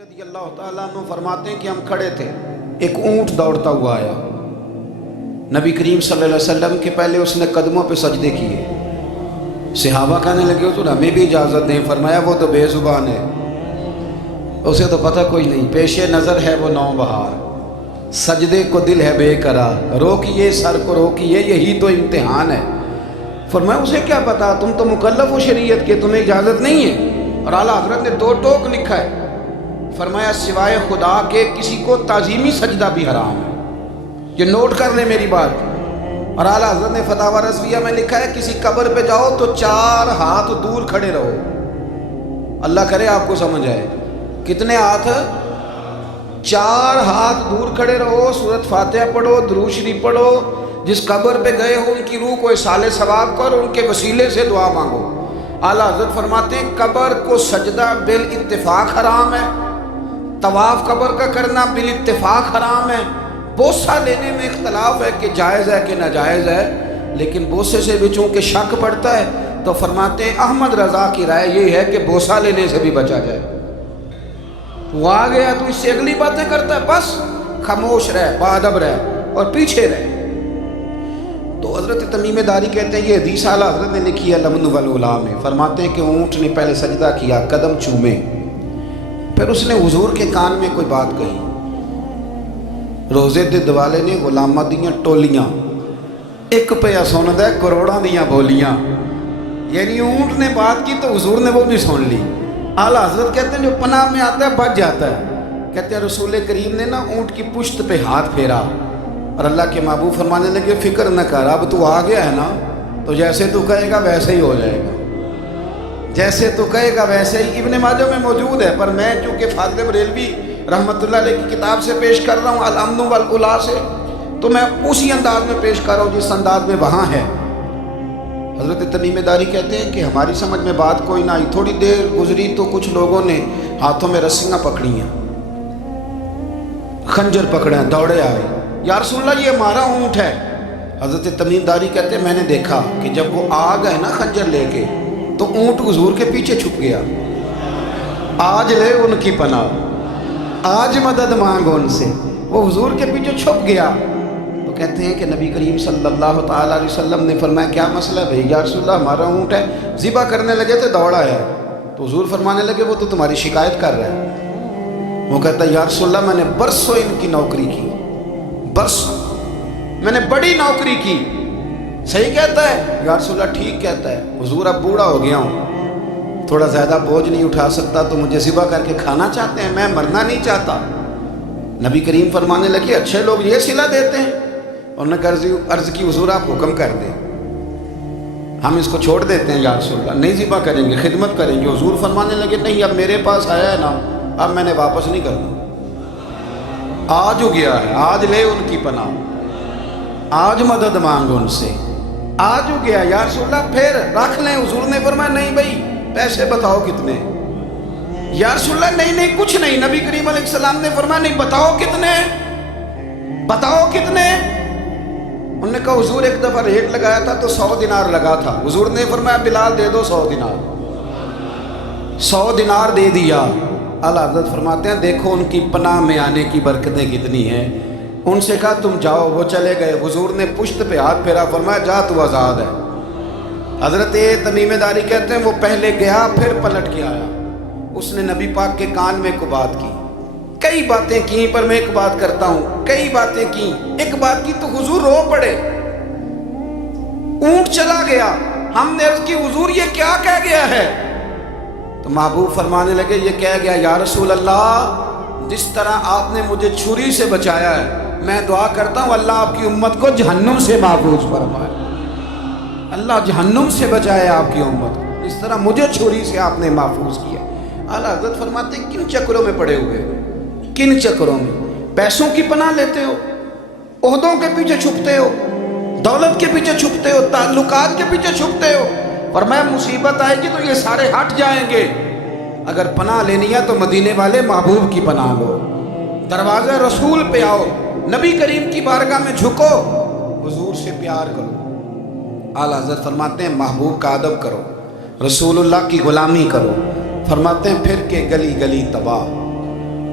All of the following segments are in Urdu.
رضی اللہ تعالیٰ عنہ فرماتے ہیں کہ ہم کھڑے تھے، ایک اونٹ دوڑتا ہوا آیا، نبی کریم صلی اللہ علیہ وسلم کے پہلے اس نے قدموں پہ سجدے کیے، صحابہ کہنے لگے حضور ہمیں بھی اجازت دیں، فرمایا وہ تو بے زبان ہے، اسے تو پتہ کوئی نہیں، پیش نظر ہے وہ نو بہار، سجدے کو دل ہے بے قرار، روکیے سر کو روکیے یہی تو امتحان ہے۔ فرمایا اسے کیا پتا، تم تو مکلف ہو شریعت کے، تمہیں اجازت نہیں ہے۔ اور اعلیٰ حضرت نے دو ٹوک لکھا ہے، فرمایا سوائے خدا کے کسی کو تعظیمی سجدہ بھی حرام ہے، یہ نوٹ کر لیں میری بات۔ اور اعلیٰ حضرت نے فتاوی رضویہ میں لکھا ہے کسی قبر پہ جاؤ تو 4 ہاتھ دور کھڑے رہو، اللہ کرے آپ کو سمجھ آئے، کتنے ہاتھ؟ 4 ہاتھ دور کھڑے رہو، سورۃ فاتحہ پڑھو، درود شریف پڑھو، جس قبر پہ گئے ہو ان کی روح کو اصال ثواب کرو، ان کے وسیلے سے دعا مانگو۔ اعلیٰ حضرت فرماتے ہیں قبر کو سجدہ بالاتفاق حرام ہے، طواف قبر کا کرنا بالاتفاق حرام ہے، بوسہ لینے میں اختلاف ہے کہ جائز ہے کہ ناجائز ہے، لیکن بوسے سے بھی چونکہ شک پڑتا ہے تو فرماتے ہیں احمد رضا کی رائے یہ ہے کہ بوسہ لینے سے بھی بچا جائے۔ وہ آ گیا تو اس سے اگلی باتیں کرتا ہے، بس خاموش رہ، باادب رہ اور پیچھے رہ۔ تو حضرت تمیم داری کہتے ہیں یہ حدیث اعلیٰ حضرت نے لکھی ہے لمن والعلا میں، فرماتے ہیں کہ اونٹ نے پہلے سجدہ کیا، قدم چومے، پھر اس نے حضور کے کان میں کوئی بات کہی، روزے دے دوالے نے غلامہ دیاں ٹولیاں، ایک پیا سن دے کروڑاں دیاں بولیاں، یعنی اونٹ نے بات کی تو حضور نے وہ بھی سن لی۔ اعلیٰ حضرت کہتے ہیں جو پناہ میں آتا ہے بچ جاتا ہے، کہتے ہیں رسول کریم نے نا اونٹ کی پشت پہ ہاتھ پھیرا اور اللہ کے محبوب فرمانے لگے فکر نہ کر، اب تو آ گیا ہے نا تو جیسے تو کہے گا ویسے ہی ہو جائے گا، جیسے تو کہے گا ویسے ہی۔ ابن ماجہ میں موجود ہے، پر میں چونکہ فاضل بریلوی رحمۃ اللہ علیہ کی کتاب سے پیش کر رہا ہوں الامن والعلا سے، تو میں اسی انداز میں پیش کر رہا ہوں جس انداز میں وہاں ہے۔ حضرت تمیم داری کہتے ہیں کہ ہماری سمجھ میں بات کوئی نہ آئی، تھوڑی دیر گزری تو کچھ لوگوں نے ہاتھوں میں رسیاں پکڑی ہیں، خنجر پکڑے ہیں، دوڑے آئے، یا رسول اللہ یہ ہمارا اونٹ ہے۔ حضرت تمیم داری کہتے ہیں میں نے دیکھا کہ جب وہ آ گئے نا خنجر لے کے تو اونٹ حضور کے پیچھے چھپ گیا، آج لے ان کی پناہ، آج مدد مانگو ان سے، وہ حضور کے پیچھے چھپ گیا۔ تو کہتے ہیں کہ نبی کریم صلی اللہ تعالیٰ علیہ وسلم نے فرمایا کیا مسئلہ ہے بھائی؟ یا رسول اللہ ہمارا اونٹ ہے، ذبح کرنے لگے تھے دوڑا ہے، تو حضور فرمانے لگے وہ تو تمہاری شکایت کر رہا ہے۔ وہ کہتا ہے یا رسول اللہ میں نے برسوں ان کی نوکری کی، برسوں میں نے بڑی نوکری کی، صحیح کہتا ہے یا رسول اللہ؟ ٹھیک کہتا ہے حضور، اب بوڑھا ہو گیا ہوں، تھوڑا زیادہ بوجھ نہیں اٹھا سکتا، تو مجھے ذبح کر کے کھانا چاہتے ہیں، میں مرنا نہیں چاہتا۔ نبی کریم فرمانے لگے اچھے لوگ یہ صلہ دیتے ہیں، انہوں نے عرض کی حضور آپ حکم کر دیں، ہم اس کو چھوڑ دیتے ہیں یا رسول اللہ، نہیں ذبح کریں گے، خدمت کریں گے۔ حضور فرمانے لگے نہیں، اب میرے پاس آیا ہے نا، اب میں نے واپس نہیں کرنا، آج ہو گیا ہے، آج لے ان کی پناہ، آج مدد مانگو ان سے، آج ہو گیا یا رسول اللہ پھر رکھ لیں۔ حضور نے فرمایا نہیں بھائی پیسے بتاؤ کتنے؟ یا رسول اللہ نہیں کچھ نہیں۔ نبی کریم علیہ السلام نے فرمایا نہیں بتاؤ کتنے، بتاؤ کتنے؟ انہوں نے کہا حضور ایک دفعہ ریٹ لگایا تھا تو 100 دینار لگا تھا، حضور نے فرمایا بلال دے دو 100 دینار، 100 دینار دے دیا۔ اعلیٰ حضرت فرماتے ہیں دیکھو ان کی پناہ میں آنے کی برکتیں کتنی ہیں۔ ان سے کہا تم جاؤ، وہ چلے گئے، حضور نے پشت پہ ہاتھ پھیرا، فرمایا جا تو آزاد ہے۔ حضرت تمیم داری کہتے ہیں وہ پہلے گیا پھر پلٹ کے آیا، اس نے نبی پاک کے کان میں کو بات کی، کئی باتیں کی، پر میں ایک بات کرتا ہوں، کئی باتیں کی، ایک بات کی تو حضور رو پڑے، اونٹ چلا گیا، ہم نے عرض کی حضور یہ کیا کہہ گیا ہے؟ تو محبوب فرمانے لگے یہ کہہ گیا یا رسول اللہ جس طرح آپ نے مجھے چھری سے بچایا ہے، میں دعا کرتا ہوں اللہ آپ کی امت کو جہنم سے محفوظ فرمائے، اللہ جہنم سے بچائے آپ کی امت کو، اس طرح مجھے چھری سے آپ نے محفوظ کیا۔ اعلیٰ حضرت فرماتے ہیں کن چکروں میں پڑے ہوئے ہو، کن چکروں میں؟ پیسوں کی پناہ لیتے ہو، عہدوں کے پیچھے چھپتے ہو، دولت کے پیچھے چھپتے ہو، تعلقات کے پیچھے چھپتے ہو، فرمایا مصیبت آئے گی تو یہ سارے ہٹ جائیں گے۔ اگر پناہ لینی ہے تو مدینے والے محبوب کی پناہ لو، دروازہ رسول پہ آؤ، نبی کریم کی بارگاہ میں جھکو، حضور سے پیار کرو۔ اعلیٰ حضرت فرماتے ہیں محبوب کا ادب کرو، رسول اللہ کی غلامی کرو، فرماتے ہیں پھر کے گلی گلی تباہ،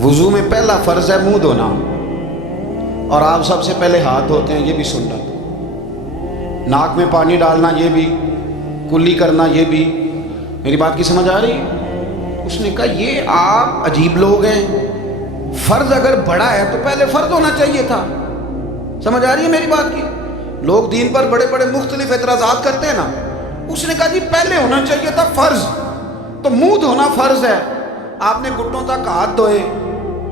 وضو میں پہلا فرض ہے منہ دھونا، اور آپ سب سے پہلے ہاتھ دھوتے ہیں، یہ بھی سنت۔ ناک میں پانی ڈالنا یہ بھی، کلی کرنا یہ بھی۔ میری بات کی سمجھ آ رہی؟ اس نے کہا یہ آپ عجیب لوگ ہیں، فرض اگر بڑا ہے تو پہلے فرض ہونا چاہیے تھا۔ سمجھ آ رہی ہے میری بات کی؟ لوگ دین پر بڑے بڑے مختلف اعتراضات کرتے ہیں نا۔ اس نے کہا جی پہلے ہونا چاہیے تھا فرض، تو منہ دھونا فرض ہے، آپ نے گھٹنوں تک ہاتھ دھوئے،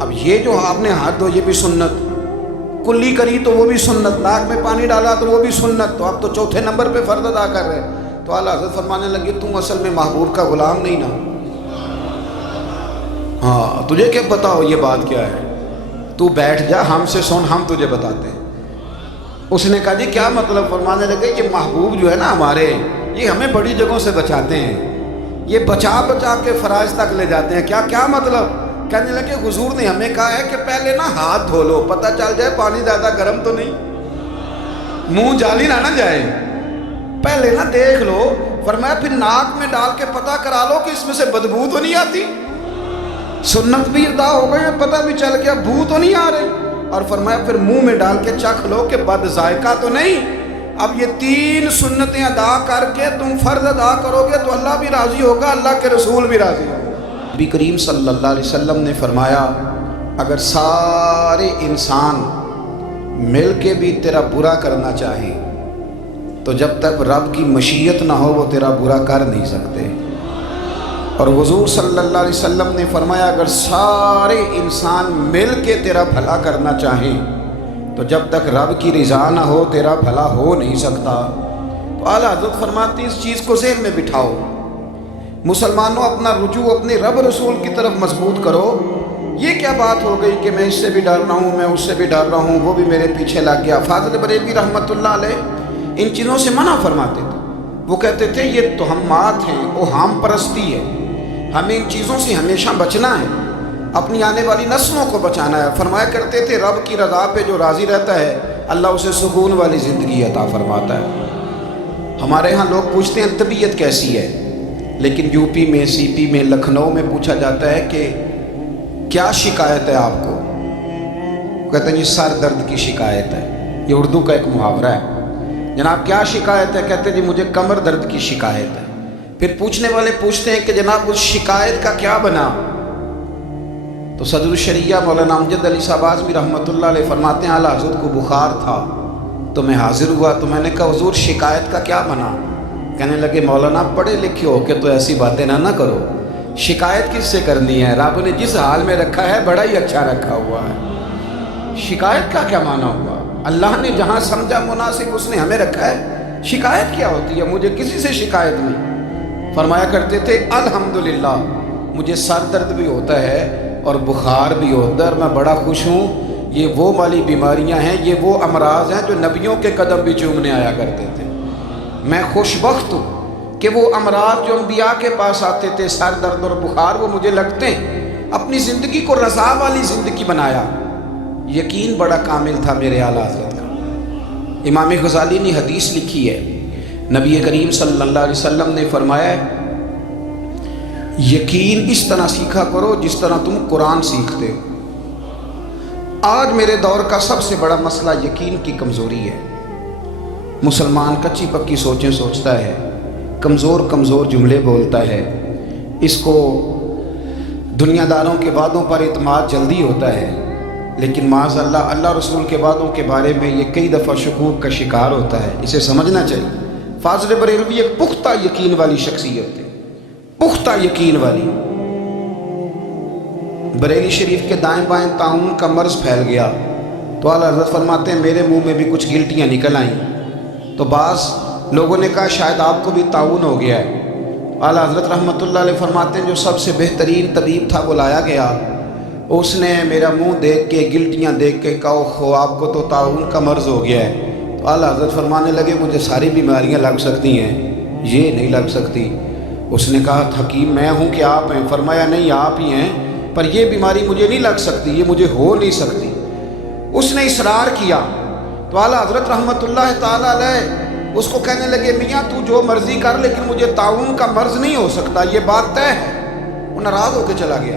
اب یہ جو آپ نے ہاتھ دھوئے یہ بھی سنت، کلی کری تو وہ بھی سنت، ناک میں پانی ڈالا تو وہ بھی سنت، تو اب تو چوتھے نمبر پہ فرض ادا کر رہے۔ تو اعلیٰ حضرت فرمانے لگے تم اصل میں محبوب کا غلام نہیں نا، ہاں تجھے کیا بتاؤ یہ بات کیا ہے، تو بیٹھ جا ہم سے سن، ہم تجھے بتاتے ہیں۔ اس نے کہا جی کیا مطلب؟ فرمانے لگے یہ محبوب جو ہے نا ہمارے، یہ ہمیں بڑی جگہوں سے بچاتے ہیں، یہ بچا بچا کے فرائض تک لے جاتے ہیں۔ کیا مطلب؟ کہنے لگے حضور نے ہمیں کہا ہے کہ پہلے نا ہاتھ دھو لو، پتہ چل جائے پانی زیادہ گرم تو نہیں، منہ جالی نہ جائے، پہلے نا دیکھ لو۔ فرمایا پھر ناک میں ڈال کے پتہ کرا لو کہ اس میں سے بدبو تو نہیں آتی، سنت بھی ادا ہو گئی، پتہ بھی چل گیا بو تو نہیں آ رہی۔ اور فرمایا پھر منہ میں ڈال کے چکھ لو کہ بد ذائقہ تو نہیں۔ اب یہ 3 سنتیں ادا کر کے تم فرض ادا کرو گے تو اللہ بھی راضی ہوگا، اللہ کے رسول بھی راضی ہوگا۔ نبی کریم صلی اللہ علیہ وسلم نے فرمایا اگر سارے انسان مل کے بھی تیرا برا کرنا چاہیں تو جب تک رب کی مشیت نہ ہو وہ تیرا برا کر نہیں سکتے۔ اور حضور صلی اللہ علیہ وسلم نے فرمایا اگر سارے انسان مل کے تیرا بھلا کرنا چاہیں تو جب تک رب کی رضا نہ ہو تیرا بھلا ہو نہیں سکتا۔ تو اعلیٰ حضرت فرماتے اس چیز کو ذہن میں بٹھاؤ، مسلمانوں اپنا رجوع اپنے رب رسول کی طرف مضبوط کرو۔ یہ کیا بات ہو گئی کہ میں اس سے بھی ڈر رہا ہوں، میں اس سے بھی ڈر رہا ہوں، وہ بھی میرے پیچھے لگ گیا۔ فاضل بریلوی رحمۃ اللہ علیہ ان چیزوں سے منع فرماتے تھے، وہ کہتے تھے یہ توہمات ہیں، اوہام پرستی ہے، ہمیں ان چیزوں سے ہمیشہ بچنا ہے، اپنی آنے والی نسلوں کو بچانا ہے۔ فرمایا کرتے تھے رب کی رضا پہ جو راضی رہتا ہے اللہ اسے سکون والی زندگی عطا فرماتا ہے۔ ہمارے ہاں لوگ پوچھتے ہیں طبیعت کیسی ہے، لیکن یو پی میں، سی پی میں، لکھنؤ میں پوچھا جاتا ہے کہ کیا شکایت ہے آپ کو؟ کہتے ہیں یہ سر درد کی شکایت ہے، یہ اردو کا ایک محاورہ ہے۔ جناب کیا شکایت ہے؟ کہتے ہیں جی مجھے کمر درد کی شکایت ہے۔ پھر پوچھنے والے پوچھتے ہیں کہ جناب اس شکایت کا کیا بنا؟ تو صدر الشریعہ مولانا امجد علی صاحب اعظمی رحمۃ اللہ علیہ فرماتے ہیں اعلیٰ حضرت کو بخار تھا تو میں حاضر ہوا، تو میں نے کہا حضور شکایت کا کیا بنا؟ کہنے لگے مولانا پڑھے لکھے ہو کے تو ایسی باتیں نہ کرو، شکایت کس سے کرنی ہے؟ رب نے جس حال میں رکھا ہے بڑا ہی اچھا رکھا ہوا ہے، شکایت کا کیا معنی ہوا؟ اللہ نے جہاں سمجھا مناسب اس نے ہمیں رکھا ہے، شکایت کیا ہوتی ہے؟ مجھے کسی سے شکایت نہیں۔ فرمایا کرتے تھے الحمدللہ مجھے سر درد بھی ہوتا ہے اور بخار بھی ہوتا ہے اور میں بڑا خوش ہوں، یہ وہ والی بیماریاں ہیں، یہ وہ امراض ہیں جو نبیوں کے قدم بھی چومنے آیا کرتے تھے۔ میں خوش بخت ہوں کہ وہ امراض جو انبیاء کے پاس آتے تھے، سر درد اور بخار، وہ مجھے لگتے ہیں۔ اپنی زندگی کو رضا والی زندگی بنایا، یقین بڑا کامل تھا میرے اعلیٰ حضرت کا۔ امام غزالی نے حدیث لکھی ہے، نبی کریم صلی اللہ علیہ وسلم نے فرمایا یقین اس طرح سیکھا کرو جس طرح تم قرآن سیکھتے ہو۔ آج میرے دور کا سب سے بڑا مسئلہ یقین کی کمزوری ہے۔ مسلمان کچی پکی سوچیں سوچتا ہے، کمزور کمزور جملے بولتا ہے، اس کو دنیا داروں کے وعدوں پر اعتماد جلدی ہوتا ہے، لیکن معاذ اللہ اللہ رسول کے وعدوں کے بارے میں یہ کئی دفعہ شکوک کا شکار ہوتا ہے۔ اسے سمجھنا چاہیے۔ فاضل بریلوی ایک پختہ یقین والی شخصیت ہے، پختہ یقین والی۔ بریلی شریف کے دائیں بائیں طاعون کا مرض پھیل گیا تو اعلیٰ حضرت فرماتے ہیں میرے منہ میں بھی کچھ گلٹیاں نکل آئیں، تو بعض لوگوں نے کہا شاید آپ کو بھی طاعون ہو گیا ہے۔ اعلیٰ حضرت رحمۃ اللہ علیہ فرماتے ہیں جو سب سے بہترین طبیب تھا وہ لایا گیا، اس نے میرا منہ دیکھ کے گلٹیاں دیکھ کے کہا اوہ آپ کو تو طاعون کا مرض ہو گیا ہے۔ تو اعلیٰ حضرت فرمانے لگے مجھے ساری بیماریاں لگ سکتی ہیں، یہ نہیں لگ سکتی۔ اس نے کہا حکیم میں ہوں کہ آپ ہیں؟ فرمایا نہیں آپ ہی ہیں، پر یہ بیماری مجھے نہیں لگ سکتی، یہ مجھے ہو نہیں سکتی۔ اس نے اصرار کیا تو اعلیٰ حضرت رحمۃ اللہ تعالیٰ علیہ اس کو کہنے لگے میاں تو جو مرضی کر لیکن مجھے طاعون کا مرض نہیں ہو سکتا، یہ بات طے ہے۔ وہ ناراض ہو کے چلا گیا۔